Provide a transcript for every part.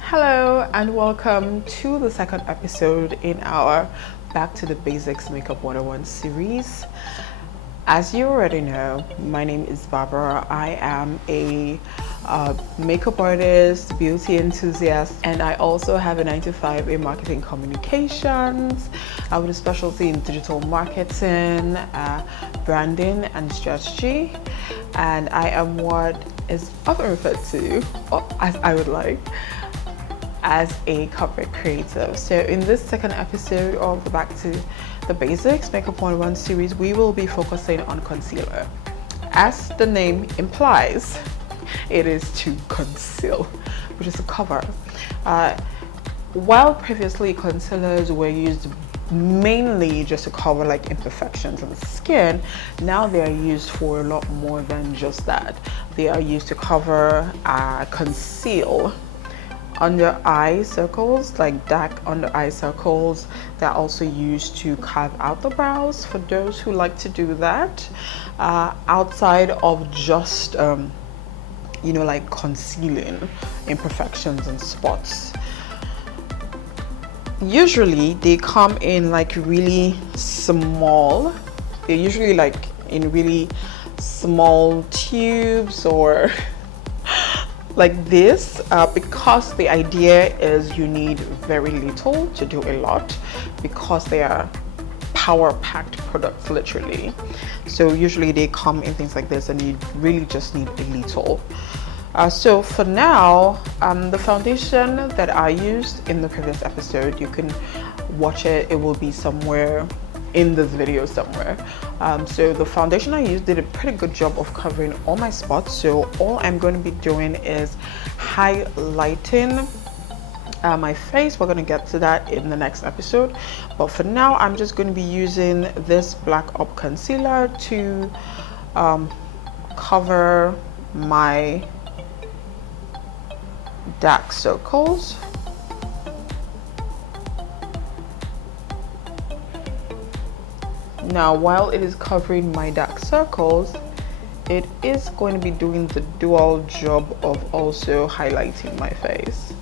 Hello and welcome to the second episode in our Back to the Basics Makeup 101 series. As you already know, my name is Barbara. I am a makeup artist, beauty enthusiast, and I also have a 9 to 5 in marketing communications with a specialty in digital marketing, branding, and strategy. And I am what is often referred to, or as I would like, as a corporate creative. So in this second episode of the Back to the Basics Makeup 101 series, we will be focusing on concealer. As the name implies, it is to conceal, which is to cover. While previously concealers were used mainly just to cover like imperfections on the skin, now they are used for a lot more than just that. They are used to cover, conceal under eye circles, like dark under eye circles. They're also used to carve out the brows for those who like to do that, outside of just like concealing imperfections and spots. Usually they come in like really small, they're usually like in really small tubes or like this, because the idea is you need very little to do a lot, because they are power packed products literally. So usually they come in things like this and you really just need a little. So for now, the foundation that I used in the previous episode, you can watch it, it will be somewhere in this video somewhere. So the foundation I used did a pretty good job of covering all my spots. So all I'm going to be doing is highlighting my face. We're going to get to that in the next episode, but for now I'm just going to be using this Black Up concealer to cover my dark circles. Now, while it is covering my dark circles, it is going to be doing the dual job of also highlighting my face.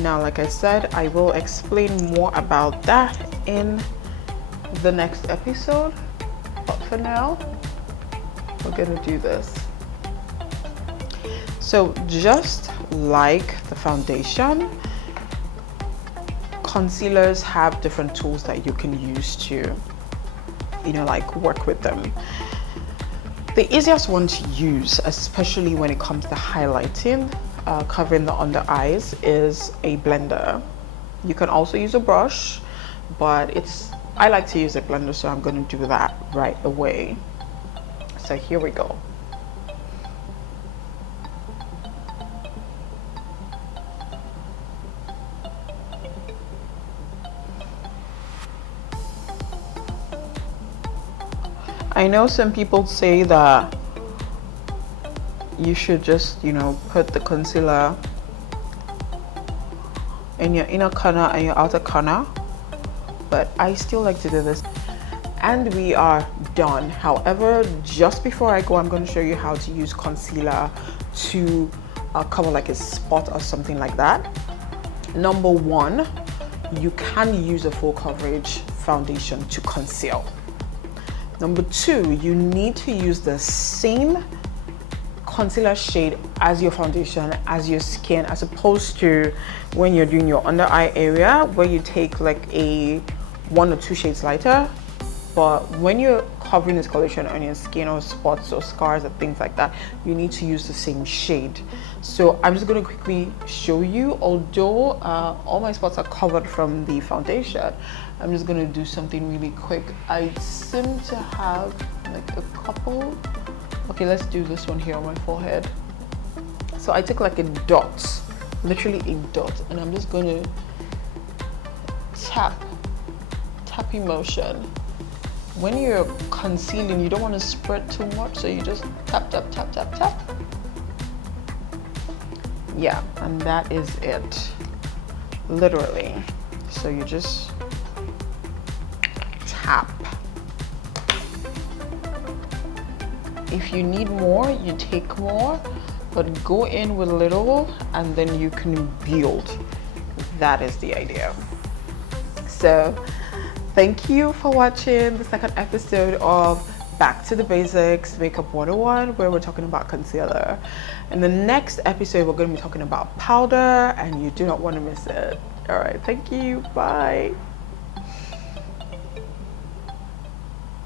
Now, like I said, I will explain more about that in the next episode, but for now, we're gonna do this. So just like the foundation, concealers have different tools that you can use to like work with them. The easiest one to use, especially when it comes to highlighting, covering the under eyes, is a blender. You can also use a brush, but I like to use a blender, so I'm going to do that right away. So here we go. I know some people say that you should just, put the concealer in your inner corner and your outer corner, but I still like to do this. And we are done. However, just before I go, I'm going to show you how to use concealer to cover like a spot or something like that. Number one, you can use a full coverage foundation to conceal. Number two, you need to use the same concealer shade as your foundation, as your skin, as opposed to when you're doing your under eye area where you take like a 1 or 2 shades lighter. But when you're covering this coloration on your skin or spots or scars or things like that, you need to use the same shade. So I'm just going to quickly show you. Although all my spots are covered from the foundation, I'm just going to do something really quick. I seem to have like a couple. Okay, let's do this one here on my forehead. So I took like a dot, literally a dot, and I'm just going to tapping motion. When you're concealing, you don't want to spread too much, so you just tap, tap, tap, tap, tap. Yeah, and that is it, literally. So you just tap. If you need more, you take more, but go in with little and then you can build. That is the idea. So thank you for watching the second episode of Back to the Basics Makeup 101, where we're talking about concealer. In the next episode, we're going to be talking about powder, and you do not want to miss it. All right, thank you. Bye.